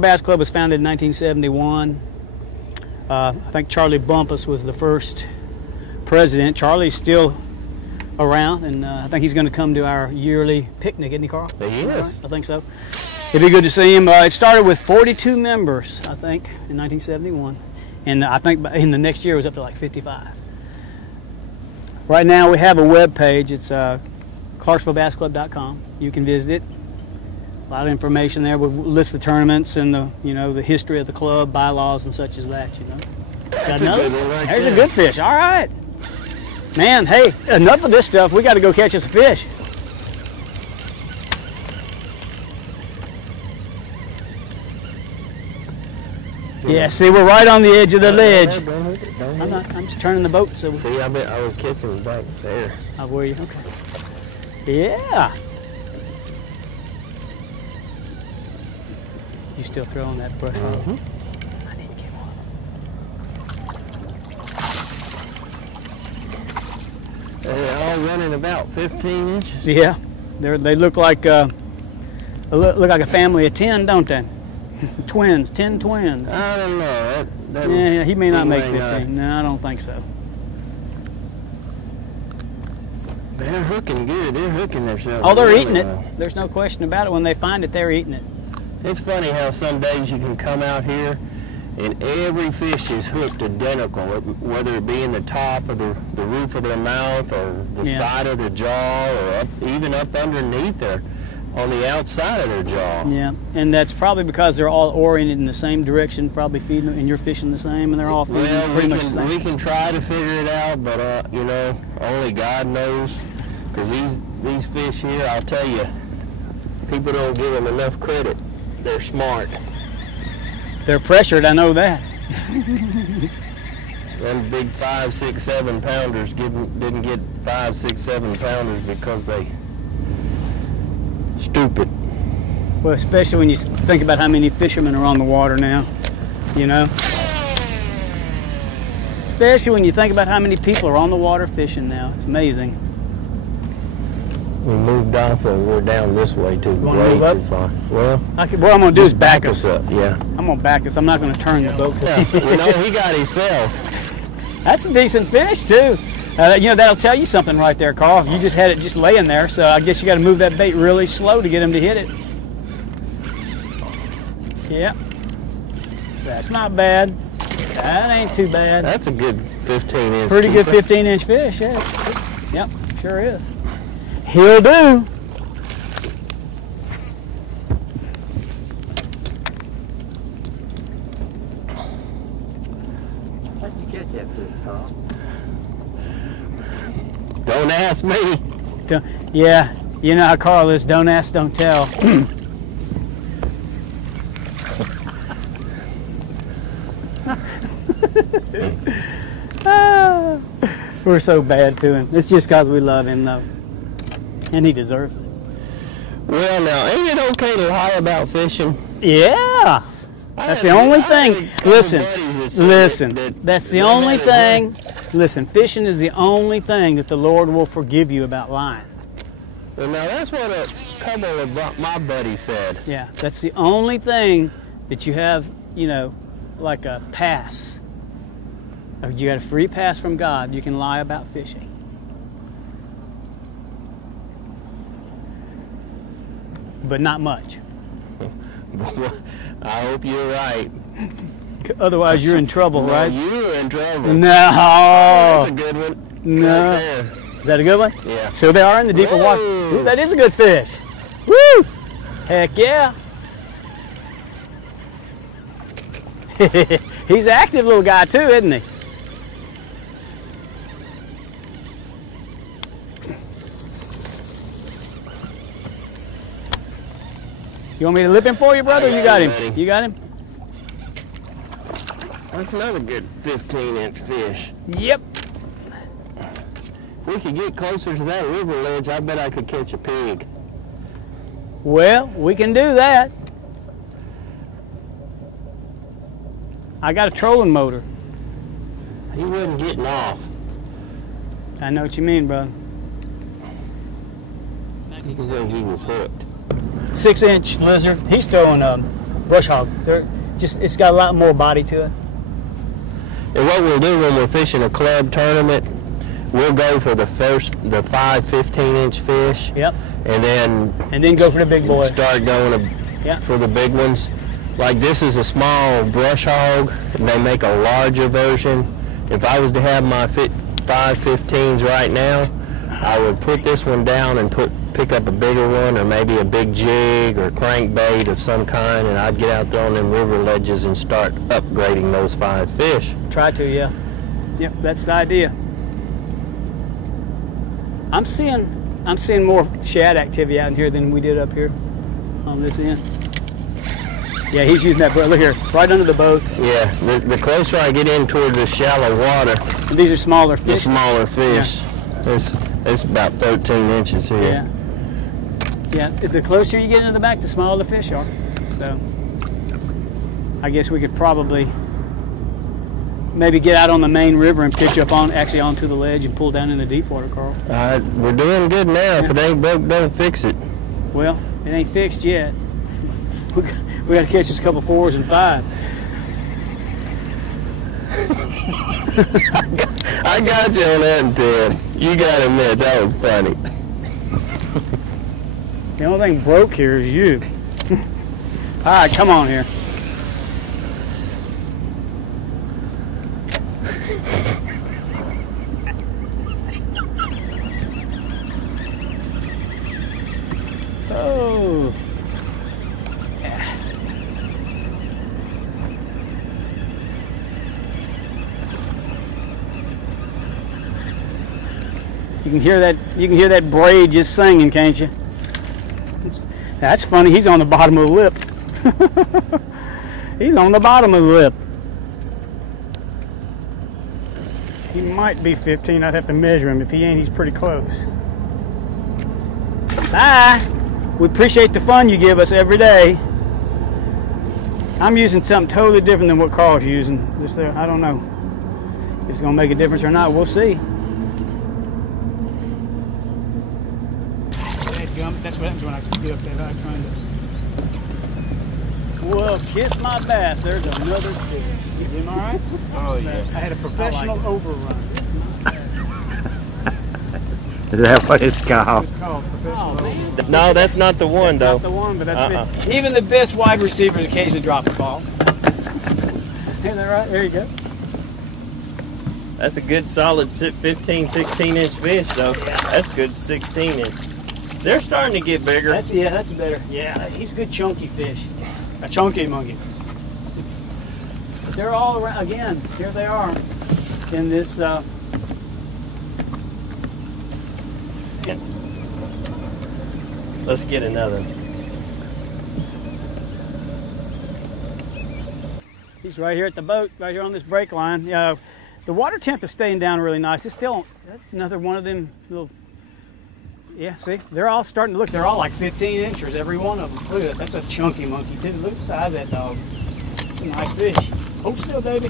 Bass Club was founded in 1971. I think Charlie Bumpus was the first president. Charlie's still around, and I think he's going to come to our yearly picnic, isn't he, Carl? He is. I think so. It'd be good to see him. It started with 42 members, I think, in 1971. And I think in the next year it was up to like 55. Right now we have a web page. It's ClarksvilleBassClub.com. You can visit it. A lot of information there. We'll list the tournaments and the history of the club, bylaws and such as that. That's a good one right There's there. a good fish. All right, man. Hey, enough of this stuff. We got to go catch us a fish. Yeah, see, we're right on the edge of the ledge. Don't hit it. Don't hit it. I'm just turning the boat. So See, I bet I was catching back there. where you? Okay. Yeah. You still throwing that brush on? I need to get one. They're all running about 15 inches. Yeah, they look like look like a family of 10, don't they? Twins, 10 twins. I don't know. Yeah, he may not make may 15. No, I don't think so. They're hooking good. They're hooking themselves. Oh, they're really eating it. well. There's no question about it. When they find it, they're eating it. It's funny how some days you can come out here and every fish is hooked identical, whether it be in the top of the roof of their mouth or the side of their jaw or even up underneath there on the outside of their jaw. Yeah, and that's probably because they're all oriented in the same direction, probably feeding them, and you're fishing the same, and they're all feeding pretty much the same. We can try to figure it out, but only God knows. Because these fish here, I'll tell you, people don't give them enough credit. They're smart. They're pressured, I know that. Them big 5, 6, 7 pounders didn't get 5, 6, 7 pounders because they stupid. Well, especially when you think about how many fishermen are on the water now, Especially when you think about how many people are on the water fishing now. It's amazing. We moved off and we're down this way too. Way too up? far. Well, What I'm going to do is back us up. Yeah. I'm going to back us. I'm not going to turn the boat. Yeah. He got himself. That's a decent fish, too. That'll tell you something right there, Carl. You just had it just laying there, so I guess you got to move that bait really slow to get him to hit it. Yeah. That's not bad. That ain't too bad. That's a good 15-inch. Pretty good 15-inch fish, yeah. Yep, sure is. He'll do. How'd you catch that fish, Carl? Don't ask me. Yeah, you know how Carl is. Don't ask, don't tell. We're so bad to him. It's just because we love him, though. And he deserves it. Well, now, ain't it okay to lie about fishing? Yeah. That's the only thing. Listen. That's the only thing. Listen, fishing is the only thing that the Lord will forgive you about lying. Well, now, that's what a couple of my buddies said. Yeah, that's the only thing that you have, like a pass. You got a free pass from God. You can lie about fishing. But not much. I hope you're right. Otherwise, you're in trouble, right? You're in trouble. No. That's a good one. No. Right there. Is that a good one? Yeah. So they are in the deeper water. Ooh, that is a good fish. Woo! Heck yeah. He's an active little guy too, isn't he? You want me to lip him for you, brother? You got him. Buddy. You got him? That's another good 15-inch fish. Yep. If we could get closer to that river ledge, I bet I could catch a pig. Well, we can do that. I got a trolling motor. He wasn't getting off. I know what you mean, brother. The way he was hooked. 6-inch lizard. He's throwing Brush hog. It's got a lot more body to it. And what we'll do when we're fishing a club tournament, we'll go for the 5 15-inch fish. Yep. And then go for the big boys. Start going for the big ones. Like this is a small brush hog, and they make a larger version. If I was to have my 5 15s right now, I would put this one down and pick up a bigger one, or maybe a big jig or crankbait of some kind, and I'd get out there on them river ledges and start upgrading those 5 fish. Try to, yeah. Yep, that's the idea. I'm seeing more shad activity out in here than we did up here on this end. Yeah, he's using that boat. Look here, right under the boat. Yeah, the closer I get in toward the shallow water, and these are smaller fish. The smaller fish. Yeah. It's about 13 inches here. Yeah. Yeah, the closer you get into the back, the smaller the fish are. So, I guess we could probably maybe get out on the main river and pitch up onto the ledge and pull down in the deep water, Carl. We're doing good now. Yeah. If it ain't broke, don't fix it. Well, it ain't fixed yet. We got to catch us a couple 4s and 5s. I got you on that, Ted. You got to admit, that was funny. The only thing broke here is you. All right, come on here. Oh. You can hear that braid just singing, can't you? That's funny. He's on the bottom of the lip. He's on the bottom of the lip. He might be 15. I'd have to measure him. If he ain't, he's pretty close. Bye. We appreciate the fun you give us every day. I'm using something totally different than what Carl's using. I don't know if it's going to make a difference or not. We'll see. That's what happens when I get up there. I'm trying to. Well, kiss my bass. There's another fish. You doing all right? Oh, yeah. I had a professional overrun. Is that what it's called? No, that's not the one, that's though. Not the one, but that's it. Even the best wide receivers occasionally drop a ball. Isn't that right? There you go. That's a good solid 15, 16-inch fish, though. That's good 16-inch. They're starting to get bigger. That's better. Yeah, he's a good chunky fish. A chunky monkey. They're all around. Again, here they are in this. Let's get another. He's right here at the boat, right here on this brake line. The water temp is staying down really nice. It's still another one of them little. Yeah, see, they're all starting to look. They're all like 15 inches, every one of them. Look at that. That's a chunky monkey too. Look at the size of that dog. It's a nice fish. Hold still, baby.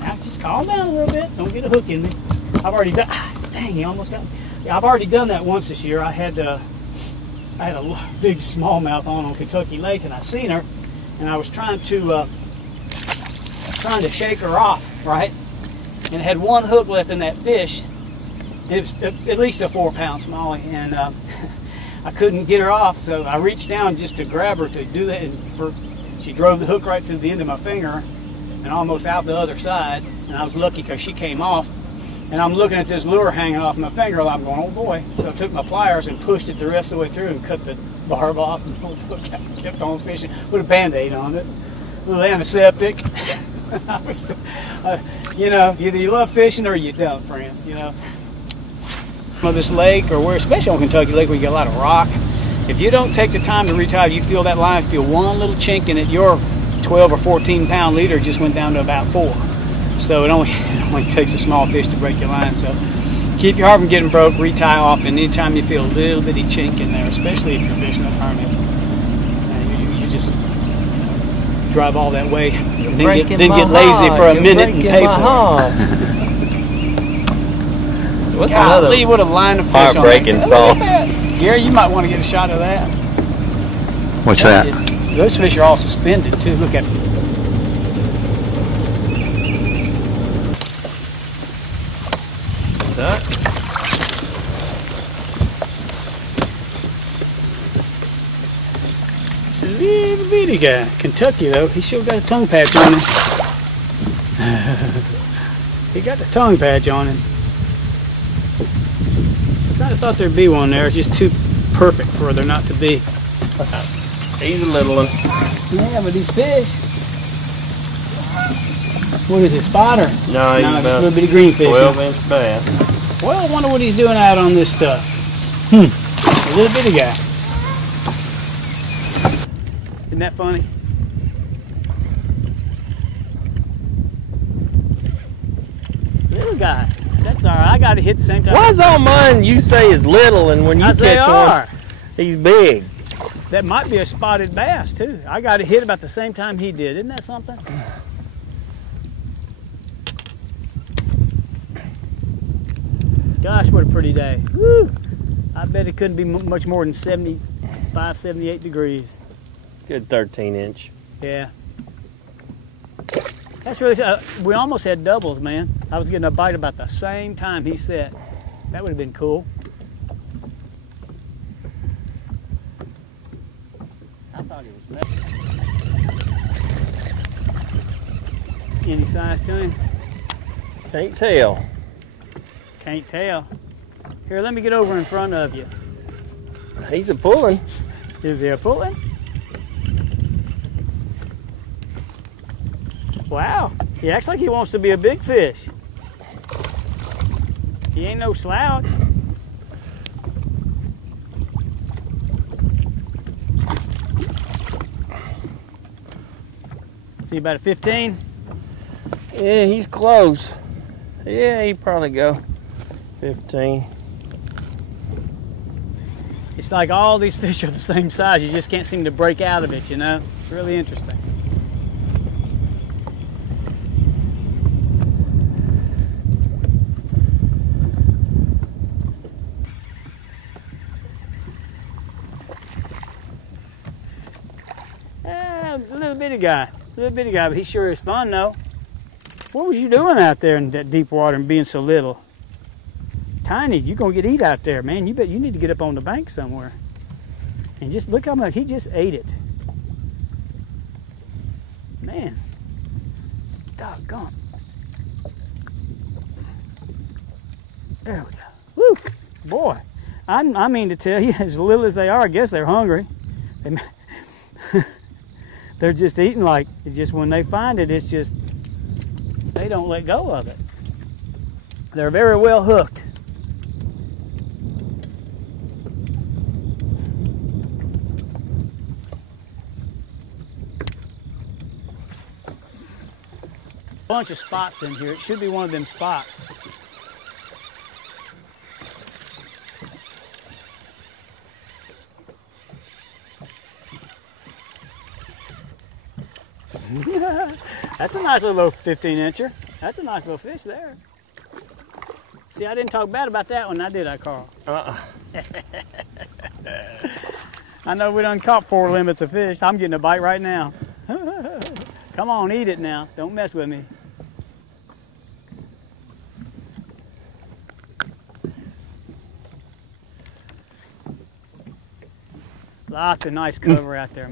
Now just calm down a little bit. Don't get a hook in me. I've already done. Dang, he almost got me. Yeah, I've already done that once this year. I had a big smallmouth on Kentucky Lake, and I seen her, and I was trying to shake her off, right? And had one hook left in that fish. It was at least a 4-pound smallie, and I couldn't get her off, so I reached down just to grab her to do that, and she drove the hook right through the end of my finger and almost out the other side, and I was lucky because she came off, and I'm looking at this lure hanging off my finger, and I'm going, oh boy. So I took my pliers and pushed it the rest of the way through and cut the barb off and pulled the hook out and kept on fishing with a Band-Aid on it, a little antiseptic. You know, either you love fishing or you don't, friends, you know. On this lake, or especially on Kentucky Lake, where you get a lot of rock, if you don't take the time to retie, you feel that line, feel one little chink in it, your 12 or 14 pound leader just went down to about 4. So it only takes a small fish to break your line. So keep your heart from getting broke, retie often. Anytime you feel a little bitty chink in there, especially if you're fishing a tournament, you just drive all that way, and then get lazy for a minute and pay for it. What's Golly, what a line of fish heartbreaking on song. Gary, you might want to get a shot of that. What's that? Those fish are all suspended too. Look at them. Duck. It's a little bitty guy. Kentucky though, he still got a tongue patch on him. He got the tongue patch on him. I kind of thought there'd be one there. It's just too perfect for there not to be. He's a little one. Yeah, but these fish. What is it, spider? No, he's just about a little bitty green fish. 12-inch bass. Well, I wonder what he's doing out on this stuff. A little bitty guy. Isn't that funny? Little guy. That's all right. I got to hit the same time. Why's all mine you say is little, and when you catch one, he's big? That might be a spotted bass too. I got to hit about the same time he did. Isn't that something? Gosh, what a pretty day. Woo! I bet it couldn't be much more than 75, 78 degrees. Good 13-inch. Yeah. That's really, we almost had doubles, man. I was getting a bite about the same time he set. That would have been cool. I thought he was better. Any size to him? Can't tell. Can't tell. Here, let me get over in front of you. He's a pulling. Is he a pulling? Wow, he acts like he wants to be a big fish. He ain't no slouch. See about a 15? Yeah, he's close. Yeah, he'd probably go 15. It's like all these fish are the same size. You just can't seem to break out of it, you know? It's really interesting. Little bitty guy, but he sure is fun though. What was you doing out there in that deep water and being so little? Tiny, you're gonna get eat out there, man. You bet you need to get up on the bank somewhere. And just look how much, he just ate it. Man, doggone. There we go. Woo, boy. I mean to tell you, as little as they are, I guess they're hungry. They're just eating like, it's just when they find it, it's just, they don't let go of it. They're very well hooked. Bunch of spots in here. It should be one of them spots. That's a nice little 15-incher. That's a nice little fish there. See, I didn't talk bad about that one, I did, Carl? I know we done caught 4 limits of fish. I'm getting a bite right now. Come on, eat it now. Don't mess with me. Lots of nice cover out there.